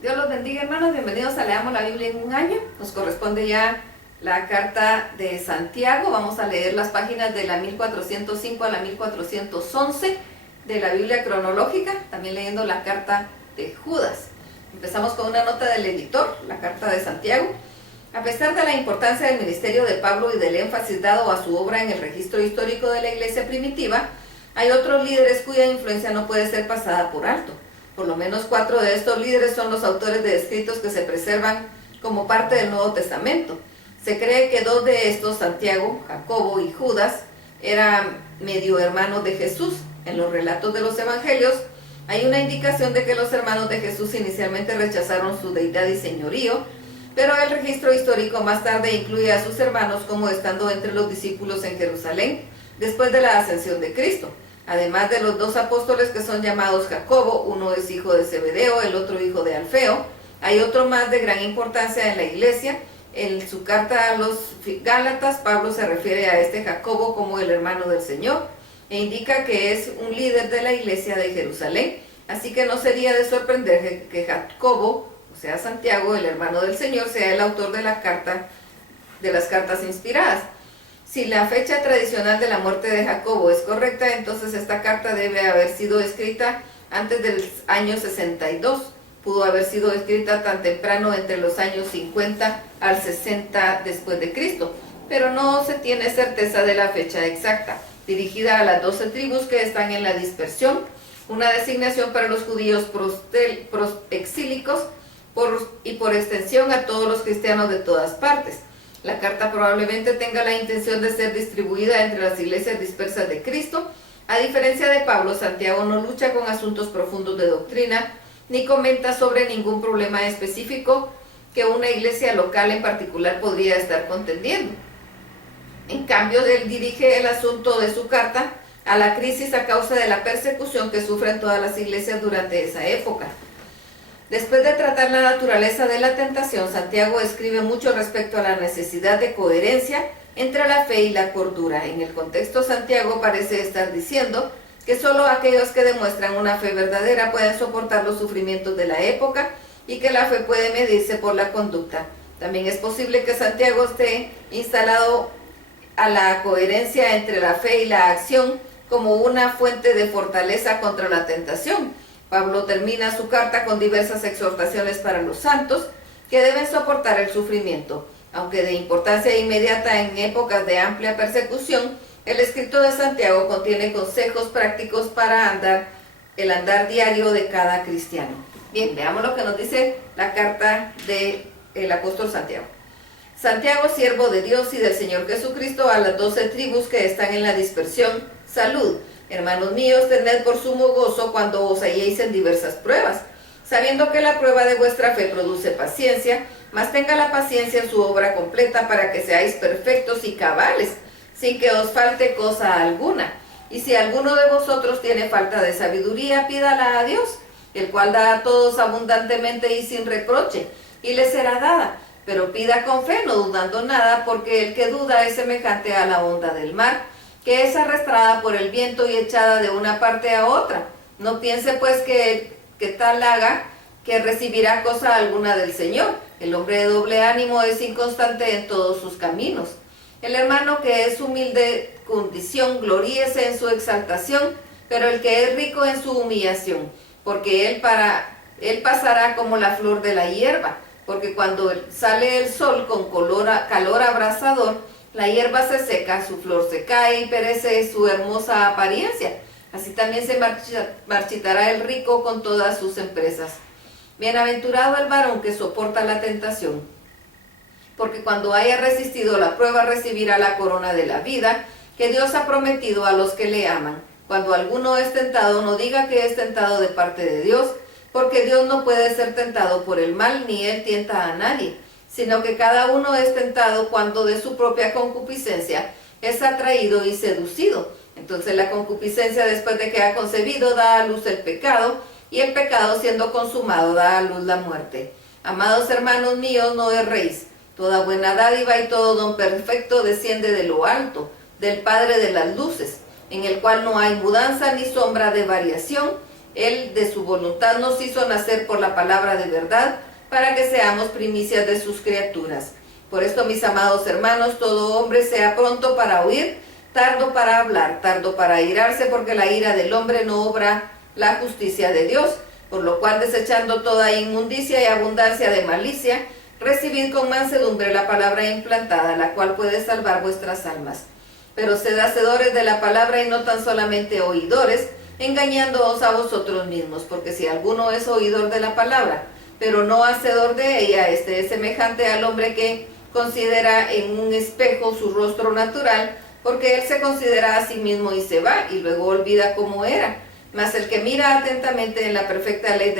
Dios los bendiga, hermanos. Bienvenidos a Leamos la Biblia en un año. Nos corresponde ya la carta de Santiago. Vamos a leer las páginas de la 1405 a la 1411 de la Biblia cronológica, también leyendo la carta de Judas. Empezamos con una nota del editor, la carta de Santiago. A pesar de la importancia del ministerio de Pablo y del énfasis dado a su obra en el registro histórico de la iglesia primitiva, hay otros líderes cuya influencia no puede ser pasada por alto. Por lo menos 4 de estos líderes son los autores de escritos que se preservan como parte del Nuevo Testamento. Se cree que 2 de estos, Santiago, Jacobo y Judas, eran medio hermanos de Jesús. En los relatos de los evangelios hay una indicación de que los hermanos de Jesús inicialmente rechazaron su deidad y señorío, pero el registro histórico más tarde incluye a sus hermanos como estando entre los discípulos en Jerusalén después de la ascensión de Cristo. Además de los 2 apóstoles que son llamados Jacobo, uno es hijo de Zebedeo, el otro hijo de Alfeo, hay otro más de gran importancia en la iglesia. En su carta a los Gálatas, Pablo se refiere a este Jacobo como el hermano del Señor e indica que es un líder de la iglesia de Jerusalén, así que no sería de sorprender que Jacobo, o sea Santiago, el hermano del Señor, sea el autor de la carta, de las cartas inspiradas. Si la fecha tradicional de la muerte de Jacobo es correcta, entonces esta carta debe haber sido escrita antes del año 62. Pudo haber sido escrita tan temprano entre los años 50 al 60 después de Cristo, pero no se tiene certeza de la fecha exacta. Dirigida a las 12 tribus que están en la dispersión, una designación para los judíos exílicos y por extensión a todos los cristianos de todas partes. La carta probablemente tenga la intención de ser distribuida entre las iglesias dispersas de Cristo. A diferencia de Pablo, Santiago no lucha con asuntos profundos de doctrina, ni comenta sobre ningún problema específico que una iglesia local en particular podría estar contendiendo. En cambio, él dirige el asunto de su carta a la crisis a causa de la persecución que sufren todas las iglesias durante esa época. Después de tratar la naturaleza de la tentación, Santiago escribe mucho respecto a la necesidad de coherencia entre la fe y la cordura. En el contexto, Santiago parece estar diciendo que solo aquellos que demuestran una fe verdadera pueden soportar los sufrimientos de la época y que la fe puede medirse por la conducta. También es posible que Santiago esté instalado a la coherencia entre la fe y la acción como una fuente de fortaleza contra la tentación. Pablo termina su carta con diversas exhortaciones para los santos que deben soportar el sufrimiento. Aunque de importancia inmediata en épocas de amplia persecución, el escrito de Santiago contiene consejos prácticos para el andar diario de cada cristiano. Bien, veamos lo que nos dice la carta del apóstol Santiago. Santiago, siervo de Dios y del Señor Jesucristo, a las 12 tribus que están en la dispersión, salud. Hermanos míos, tened por sumo gozo cuando os halléis en diversas pruebas, sabiendo que la prueba de vuestra fe produce paciencia, mas tenga la paciencia su obra completa para que seáis perfectos y cabales, sin que os falte cosa alguna. Y si alguno de vosotros tiene falta de sabiduría, pídala a Dios, el cual da a todos abundantemente y sin reproche, y le será dada. Pero pida con fe, no dudando nada, porque el que duda es semejante a la onda del mar, que es arrastrada por el viento y echada de una parte a otra. No piense pues que tal haga, que recibirá cosa alguna del Señor. El hombre de doble ánimo es inconstante en todos sus caminos. El hermano que es humilde condición, gloríese en su exaltación, pero el que es rico en su humillación, porque él pasará como la flor de la hierba, porque cuando sale el sol con calor abrasador, la hierba se seca, su flor se cae y perece su hermosa apariencia. Así también se marchitará el rico con todas sus empresas. Bienaventurado el varón que soporta la tentación, porque cuando haya resistido la prueba recibirá la corona de la vida que Dios ha prometido a los que le aman. Cuando alguno es tentado, no diga que es tentado de parte de Dios, porque Dios no puede ser tentado por el mal, ni él tienta a nadie, sino que cada uno es tentado cuando de su propia concupiscencia es atraído y seducido. Entonces la concupiscencia, después de que ha concebido, da a luz el pecado, y el pecado, siendo consumado, da a luz la muerte. Amados hermanos míos, no erréis. Toda buena dádiva y todo don perfecto desciende de lo alto, del Padre de las luces, en el cual no hay mudanza ni sombra de variación, Él de su voluntad nos hizo nacer por la palabra de verdad, para que seamos primicias de sus criaturas. Por esto, mis amados hermanos, todo hombre sea pronto para oír, tardo para hablar, tardo para airarse, porque la ira del hombre no obra la justicia de Dios. Por lo cual, desechando toda inmundicia y abundancia de malicia, recibid con mansedumbre la palabra implantada, la cual puede salvar vuestras almas. Pero sed hacedores de la palabra y no tan solamente oidores, engañándoos a vosotros mismos, porque si alguno es oidor de la palabra, pero no hacedor de ella, este es semejante al hombre que considera en un espejo su rostro natural, porque él se considera a sí mismo y se va, y luego olvida cómo era. Mas el que mira atentamente en la perfecta ley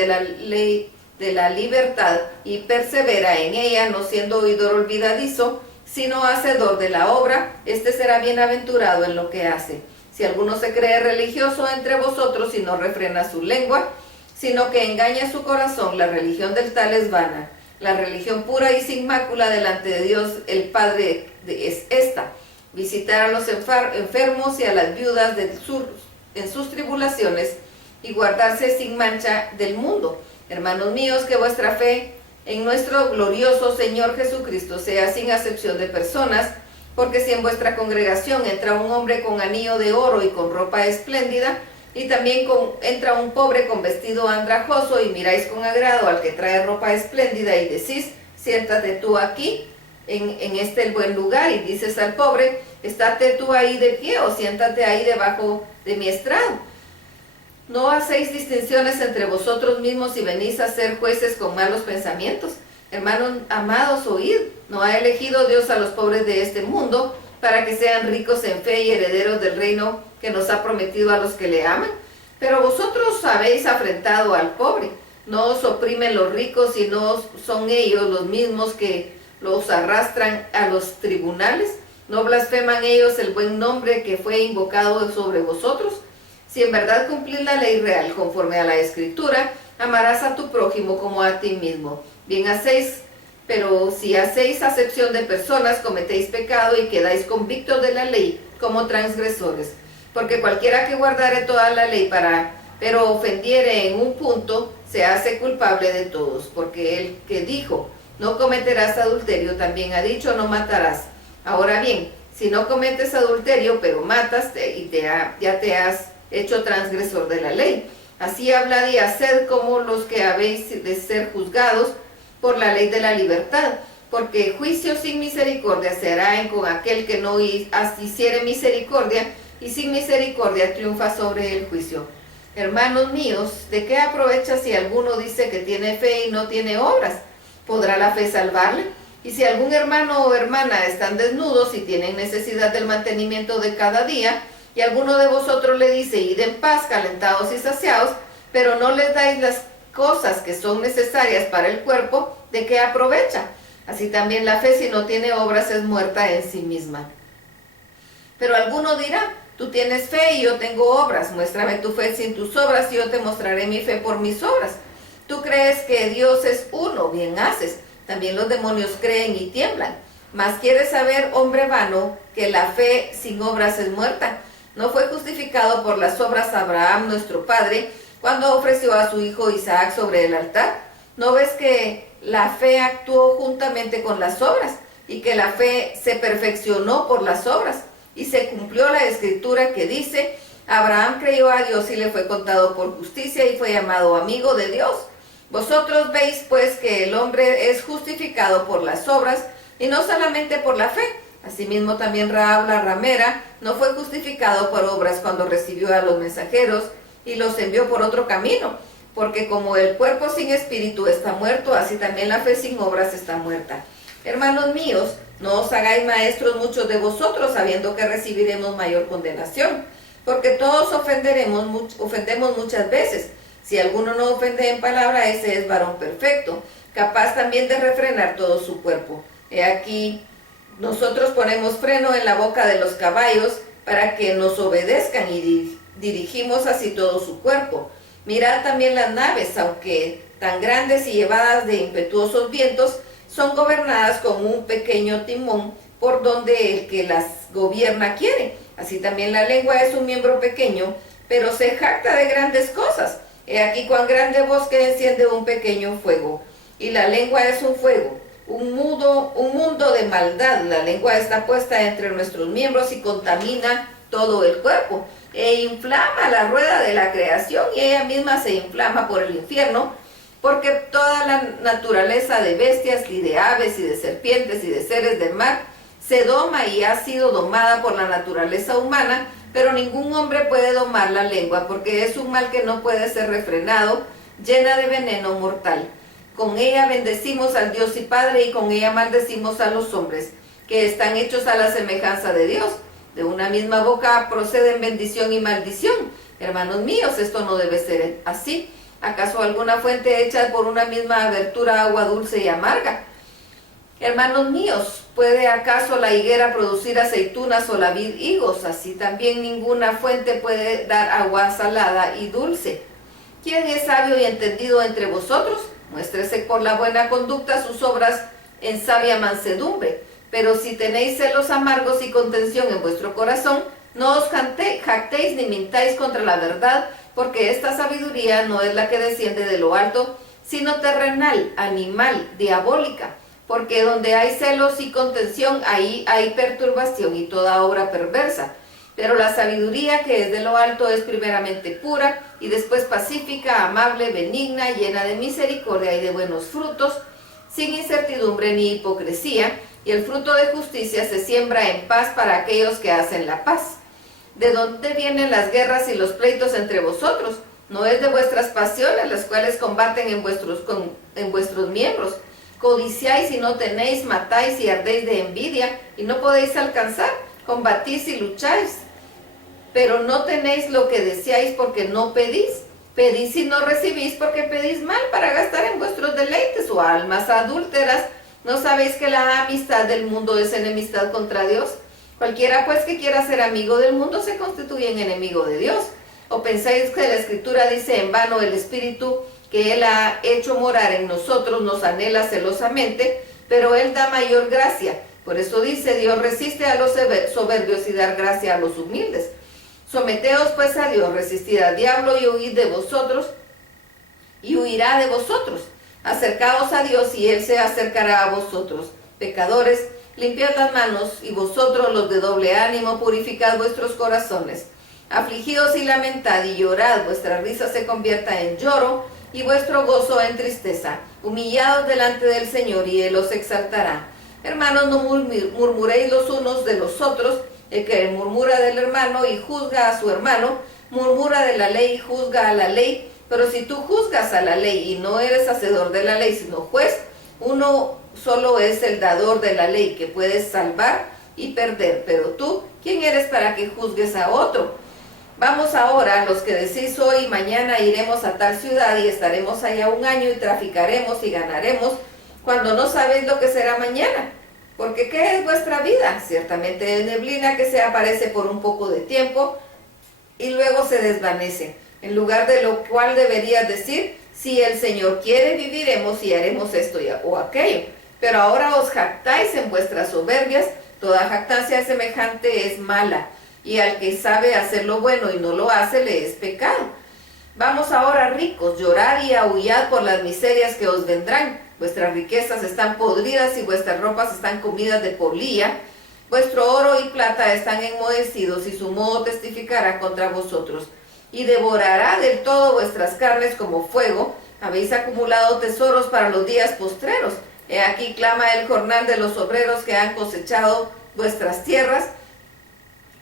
de la libertad y persevera en ella, no siendo oidor olvidadizo, sino hacedor de la obra, este será bienaventurado en lo que hace. Si alguno se cree religioso entre vosotros y no refrena su lengua, sino que engaña su corazón, la religión del tal es vana. La religión pura y sin mácula delante de Dios el Padre es esta: visitar a los enfermos y a las viudas en sus tribulaciones, y guardarse sin mancha del mundo. Hermanos míos, que vuestra fe en nuestro glorioso Señor Jesucristo sea sin acepción de personas, porque si en vuestra congregación entra un hombre con anillo de oro y con ropa espléndida, y también entra un pobre con vestido andrajoso, y miráis con agrado al que trae ropa espléndida, y decís: siéntate tú aquí, en este el buen lugar, y dices al pobre: estate tú ahí de pie, o siéntate ahí debajo de mi estrado. No hacéis distinciones entre vosotros mismos y venís a ser jueces con malos pensamientos. Hermanos amados, oíd: ¿no ha elegido Dios a los pobres de este mundo para que sean ricos en fe y herederos del reino que nos ha prometido a los que le aman? Pero vosotros habéis afrentado al pobre. No os oprimen los ricos, y no son ellos los mismos que los arrastran a los tribunales. ¿No blasfeman ellos el buen nombre que fue invocado sobre vosotros? Si en verdad cumplís la ley real conforme a la Escritura, amarás a tu prójimo como a ti mismo. Bien hacéis, pero si hacéis acepción de personas, cometéis pecado y quedáis convictos de la ley como transgresores. Porque cualquiera que guardare toda la ley pero ofendiere en un punto, se hace culpable de todos. Porque el que dijo: no cometerás adulterio, también ha dicho: no matarás. Ahora bien, si no cometes adulterio, pero matas, ya te has hecho transgresor de la ley. Así hablad y haced como los que habéis de ser juzgados por la ley de la libertad, porque juicio sin misericordia se hará con aquel que no hiciere misericordia, y sin misericordia triunfa sobre el juicio. Hermanos míos, ¿de qué aprovecha si alguno dice que tiene fe y no tiene obras? ¿Podrá la fe salvarle? Y si algún hermano o hermana están desnudos y tienen necesidad del mantenimiento de cada día, y alguno de vosotros le dice: id en paz, calentados y saciados, pero no les dais las cosas que son necesarias para el cuerpo, ¿de qué aprovecha? Así también la fe, si no tiene obras, es muerta en sí misma. Pero alguno dirá: tú tienes fe y yo tengo obras. Muéstrame tu fe sin tus obras, y yo te mostraré mi fe por mis obras. Tú crees que Dios es uno, bien haces. También los demonios creen y tiemblan. Mas quieres saber, hombre vano, que la fe sin obras es muerta. ¿No fue justificado por las obras Abraham, nuestro padre, cuando ofreció a su hijo Isaac sobre el altar? ¿No ves que la fe actuó juntamente con las obras, y que la fe se perfeccionó por las obras? Y se cumplió la escritura que dice: Abraham creyó a Dios y le fue contado por justicia, y fue llamado amigo de Dios. Vosotros veis pues que el hombre es justificado por las obras, y no solamente por la fe. Asimismo también Rahab la ramera no fue justificado por obras cuando recibió a los mensajeros y los envió por otro camino, porque como el cuerpo sin espíritu está muerto, así también la fe sin obras está muerta. Hermanos míos, no os hagáis maestros muchos de vosotros, sabiendo que recibiremos mayor condenación, porque todos ofendemos muchas veces. Si alguno no ofende en palabra, ese es varón perfecto, capaz también de refrenar todo su cuerpo. He aquí, nosotros ponemos freno en la boca de los caballos para que nos obedezcan, y dirigimos así todo su cuerpo. Mirad también las naves, aunque tan grandes y llevadas de impetuosos vientos, son gobernadas con un pequeño timón por donde el que las gobierna quiere. Así también la lengua es un miembro pequeño, pero se jacta de grandes cosas. He aquí cuán grande bosque enciende un pequeño fuego, y la lengua es un fuego, un mundo de maldad. La lengua está puesta entre nuestros miembros y contamina todo el cuerpo, e inflama la rueda de la creación, y ella misma se inflama por el infierno, porque toda la naturaleza de bestias y de aves y de serpientes y de seres del mar se doma y ha sido domada por la naturaleza humana, pero ningún hombre puede domar la lengua, porque es un mal que no puede ser refrenado, llena de veneno mortal. Con ella bendecimos al Dios y Padre, y con ella maldecimos a los hombres, que están hechos a la semejanza de Dios. De una misma boca proceden bendición y maldición. Hermanos míos, esto no debe ser así. ¿Acaso alguna fuente hecha por una misma abertura agua dulce y amarga? Hermanos míos, ¿puede acaso la higuera producir aceitunas o la vid higos? Así también ninguna fuente puede dar agua salada y dulce. ¿Quién es sabio y entendido entre vosotros? Muéstrese por la buena conducta sus obras en sabia mansedumbre. Pero si tenéis celos amargos y contención en vuestro corazón, no os jactéis ni mintáis contra la verdad, porque esta sabiduría no es la que desciende de lo alto, sino terrenal, animal, diabólica. Porque donde hay celos y contención, ahí hay perturbación y toda obra perversa. Pero la sabiduría que es de lo alto es primeramente pura, y después pacífica, amable, benigna, llena de misericordia y de buenos frutos, sin incertidumbre ni hipocresía, y el fruto de justicia se siembra en paz para aquellos que hacen la paz. ¿De dónde vienen las guerras y los pleitos entre vosotros? ¿No es de vuestras pasiones, las cuales combaten en vuestros miembros? Codiciáis y no tenéis, matáis y ardéis de envidia, y no podéis alcanzar, combatís y lucháis, pero no tenéis lo que deseáis porque no pedís. Pedís y no recibís porque pedís mal, para gastar en vuestros deleites. O almas adúlteras, ¿no sabéis que la amistad del mundo es enemistad contra Dios? Cualquiera pues que quiera ser amigo del mundo se constituye en enemigo de Dios. ¿O pensáis que la Escritura dice en vano el Espíritu que Él ha hecho morar en nosotros nos anhela celosamente, pero Él da mayor gracia? Por eso dice, Dios resiste a los soberbios y da gracia a los humildes. Someteos pues a Dios, resistid al diablo y huid de vosotros, y huirá de vosotros. Acercaos a Dios y Él se acercará a vosotros. Pecadores, limpiad las manos, y vosotros los de doble ánimo, purificad vuestros corazones. Afligidos y lamentad y llorad, vuestra risa se convierta en lloro, y vuestro gozo en tristeza. Humillados delante del Señor, y Él os exaltará. Hermanos, no murmuréis los unos de los otros. El que murmura del hermano y juzga a su hermano, murmura de la ley y juzga a la ley. Pero si tú juzgas a la ley y no eres hacedor de la ley, sino juez, uno solo es el dador de la ley, que puedes salvar y perder. Pero tú, ¿quién eres para que juzgues a otro? Vamos ahora, los que decís hoy y mañana iremos a tal ciudad y estaremos allá un año y traficaremos y ganaremos, cuando no sabéis lo que será mañana. Porque ¿qué es vuestra vida? Ciertamente es neblina que se aparece por un poco de tiempo y luego se desvanece. En lugar de lo cual deberías decir, si el Señor quiere, viviremos y haremos esto o aquello. Pero ahora os jactáis en vuestras soberbias. Toda jactancia semejante es mala, y al que sabe hacer lo bueno y no lo hace, le es pecado. Vamos ahora, ricos, llorad y aullad por las miserias que os vendrán. Vuestras riquezas están podridas y vuestras ropas están comidas de polilla. Vuestro oro y plata están enmohecidos, y su moho testificará contra vosotros, y devorará del todo vuestras carnes como fuego. Habéis acumulado tesoros para los días postreros. He aquí clama el jornal de los obreros que han cosechado vuestras tierras,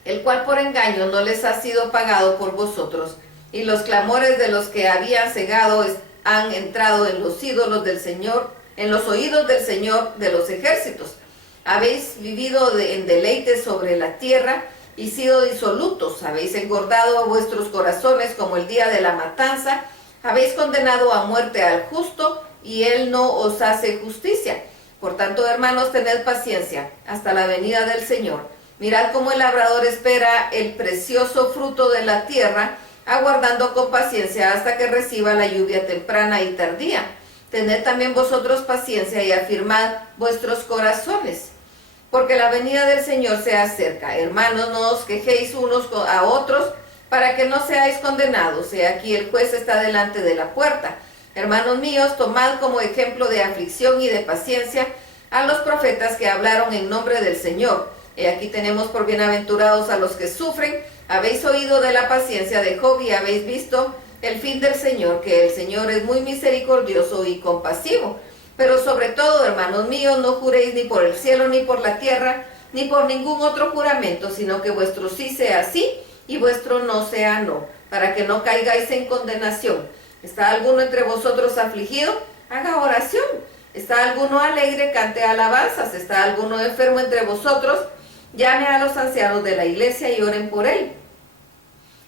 el cual por engaño no les ha sido pagado por vosotros. Y los clamores de los que habían cegado han entrado en los ídolos del Señor, en los oídos del Señor de los ejércitos. Habéis vivido en deleites sobre la tierra y sido disolutos. Habéis engordado vuestros corazones como el día de la matanza. Habéis condenado a muerte al justo, y él no os hace justicia. Por tanto, hermanos, tened paciencia hasta la venida del Señor. Mirad cómo el labrador espera el precioso fruto de la tierra, aguardando con paciencia hasta que reciba la lluvia temprana y tardía. Tened también vosotros paciencia y afirmad vuestros corazones, porque la venida del Señor se acerca. Hermanos, no os quejéis unos a otros, para que no seáis condenados. He aquí el juez está delante de la puerta. Hermanos míos, tomad como ejemplo de aflicción y de paciencia a los profetas que hablaron en nombre del Señor. He aquí tenemos por bienaventurados a los que sufren. Habéis oído de la paciencia de Job y habéis visto el fin del Señor, que el Señor es muy misericordioso y compasivo. Pero sobre todo, hermanos míos, no juréis ni por el cielo, ni por la tierra, ni por ningún otro juramento, sino que vuestro sí sea sí y vuestro no sea no, para que no caigáis en condenación. ¿Está alguno entre vosotros afligido? Haga oración. ¿Está alguno alegre? Cante alabanzas. ¿Está alguno enfermo entre vosotros? Llame a los ancianos de la iglesia y oren por él,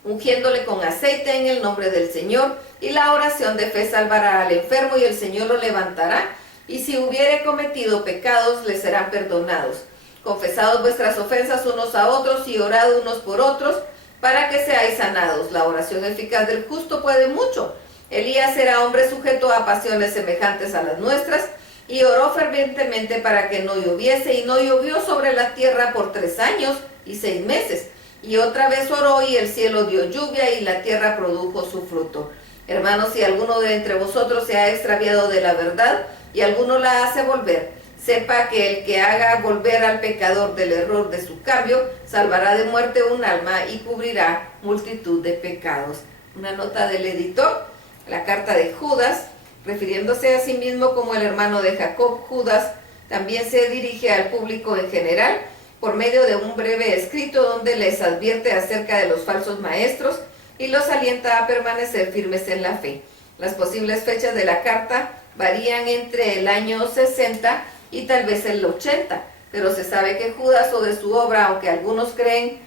ungiéndole con aceite en el nombre del Señor, y la oración de fe salvará al enfermo y el Señor lo levantará, y si hubiere cometido pecados le serán perdonados. Confesaos vuestras ofensas unos a otros y orad unos por otros para que seáis sanados. La oración eficaz del justo puede mucho. Elías era hombre sujeto a pasiones semejantes a las nuestras y oró fervientemente para que no lloviese, y no llovió sobre la tierra por 3 años y 6 meses. Y otra vez oró y el cielo dio lluvia y la tierra produjo su fruto. Hermanos, si alguno de entre vosotros se ha extraviado de la verdad y alguno la hace volver, sepa que el que haga volver al pecador del error de su cambio, salvará de muerte un alma y cubrirá multitud de pecados. Una nota del editor, la carta de Judas, refiriéndose a sí mismo como el hermano de Jacob. Judas también se dirige al público en general por medio de un breve escrito donde les advierte acerca de los falsos maestros y los alienta a permanecer firmes en la fe. Las posibles fechas de la carta varían entre el año 60 y tal vez el 80, pero se sabe que Judas, o de su obra, aunque algunos creen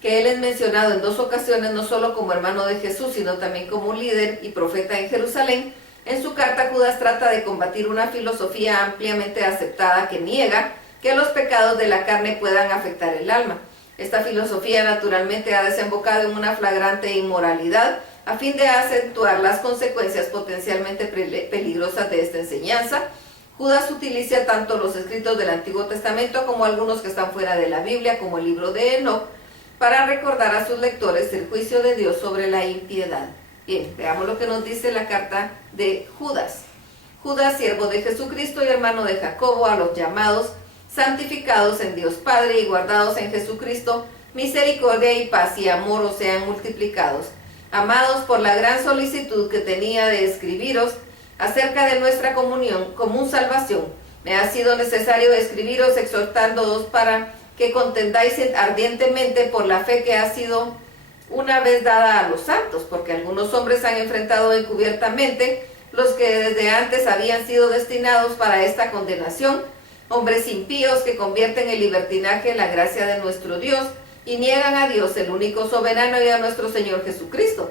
que él es mencionado en 2 ocasiones, no solo como hermano de Jesús, sino también como líder y profeta en Jerusalén. En su carta, Judas trata de combatir una filosofía ampliamente aceptada que niega que los pecados de la carne puedan afectar el alma. Esta filosofía naturalmente ha desembocado en una flagrante inmoralidad a fin de acentuar las consecuencias potencialmente peligrosas de esta enseñanza. Judas utiliza tanto los escritos del Antiguo Testamento como algunos que están fuera de la Biblia, como el libro de Enoc, para recordar a sus lectores el juicio de Dios sobre la impiedad. Bien, veamos lo que nos dice la carta de Judas. Judas, siervo de Jesucristo y hermano de Jacobo, a los llamados, santificados en Dios Padre y guardados en Jesucristo, misericordia y paz y amor os sean multiplicados. Amados, por la gran solicitud que tenía de escribiros acerca de nuestra comunión común salvación, me ha sido necesario escribiros exhortándoos para que contendáis ardientemente por la fe que ha sido una vez dada a los santos, porque algunos hombres han enfrentado encubiertamente los que desde antes habían sido destinados para esta condenación, hombres impíos que convierten el libertinaje en la gracia de nuestro Dios y niegan a Dios, el único soberano, y a nuestro Señor Jesucristo.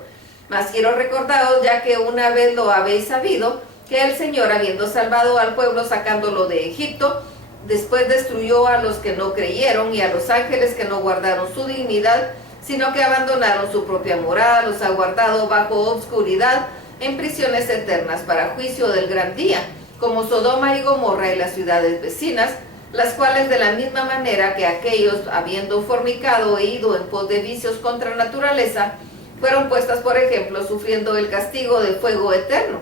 Mas quiero recordaros, ya que una vez lo habéis sabido, que el Señor, habiendo salvado al pueblo sacándolo de Egipto, después destruyó a los que no creyeron y a los ángeles que no guardaron su dignidad, sino que abandonaron su propia morada, los ha guardado bajo obscuridad en prisiones eternas para juicio del gran día, como Sodoma y Gomorra y las ciudades vecinas, las cuales de la misma manera que aquellos, habiendo fornicado e ido en pos de vicios contra naturaleza, fueron puestas por ejemplo, sufriendo el castigo de fuego eterno.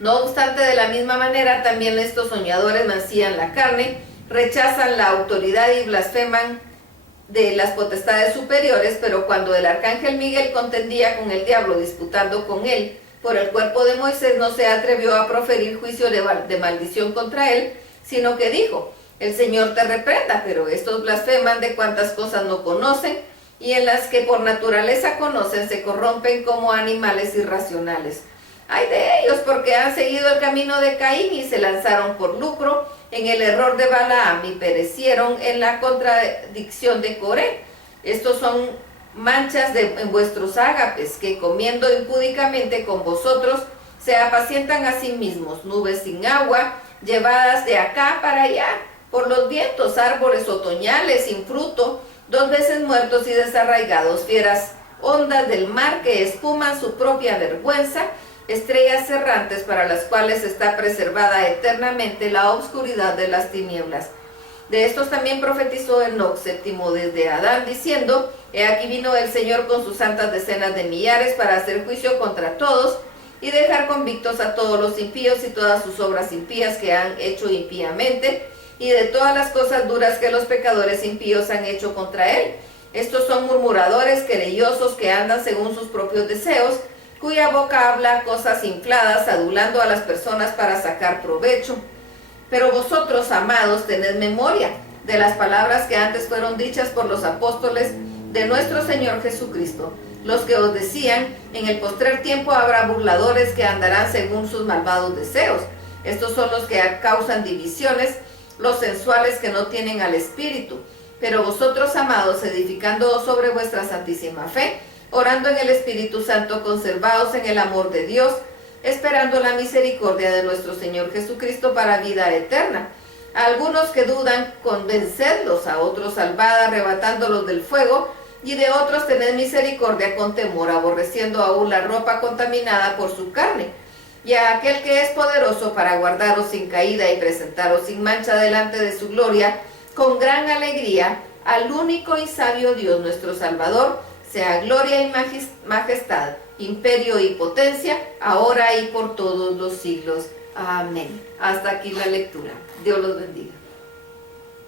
No obstante, de la misma manera también estos soñadores mancillan la carne, rechazan la autoridad y blasfeman de las potestades superiores, pero cuando el arcángel Miguel contendía con el diablo, disputando con él por el cuerpo de Moisés, no se atrevió a proferir juicio de maldición contra él, sino que dijo: el Señor te reprenda. Pero estos blasfeman de cuantas cosas no conocen, y en las que por naturaleza conocen se corrompen como animales irracionales. Ay de ellos, porque han seguido el camino de Caín y se lanzaron por lucro en el error de Balaam y perecieron en la contradicción de Coré. Estos son manchas en vuestros ágapes, que comiendo impúdicamente con vosotros se apacientan a sí mismos, nubes sin agua, llevadas de acá para allá por los vientos, árboles otoñales sin fruto, 2 veces muertos y desarraigados, fieras ondas del mar que espuman su propia vergüenza, estrellas errantes para las cuales está preservada eternamente la obscuridad de las tinieblas. De estos también profetizó Enoc, séptimo desde Adán, diciendo: He aquí vino el Señor con sus santas decenas de millares para hacer juicio contra todos y dejar convictos a todos los impíos y todas sus obras impías que han hecho impíamente, y de todas las cosas duras que los pecadores impíos han hecho contra él. Estos son murmuradores, querellosos, que andan según sus propios deseos, cuya boca habla cosas infladas, adulando a las personas para sacar provecho. Pero vosotros, amados, tened memoria de las palabras que antes fueron dichas por los apóstoles de nuestro Señor Jesucristo, los que os decían: en el postrer tiempo habrá burladores que andarán según sus malvados deseos. Estos son los que causan divisiones, los sensuales que no tienen al Espíritu. Pero vosotros, amados, edificándoos sobre vuestra santísima fe, orando en el Espíritu Santo, conservaos en el amor de Dios, esperando la misericordia de nuestro Señor Jesucristo para vida eterna. A algunos que dudan, convencedlos; a otros salvad, arrebatándolos del fuego; y de otros tened misericordia con temor, aborreciendo aún la ropa contaminada por su carne. Y a aquel que es poderoso para guardaros sin caída y presentaros sin mancha delante de su gloria, con gran alegría, al único y sabio Dios nuestro Salvador, sea gloria y majestad, imperio y potencia, ahora y por todos los siglos. Amén. Hasta aquí la lectura. Dios los bendiga.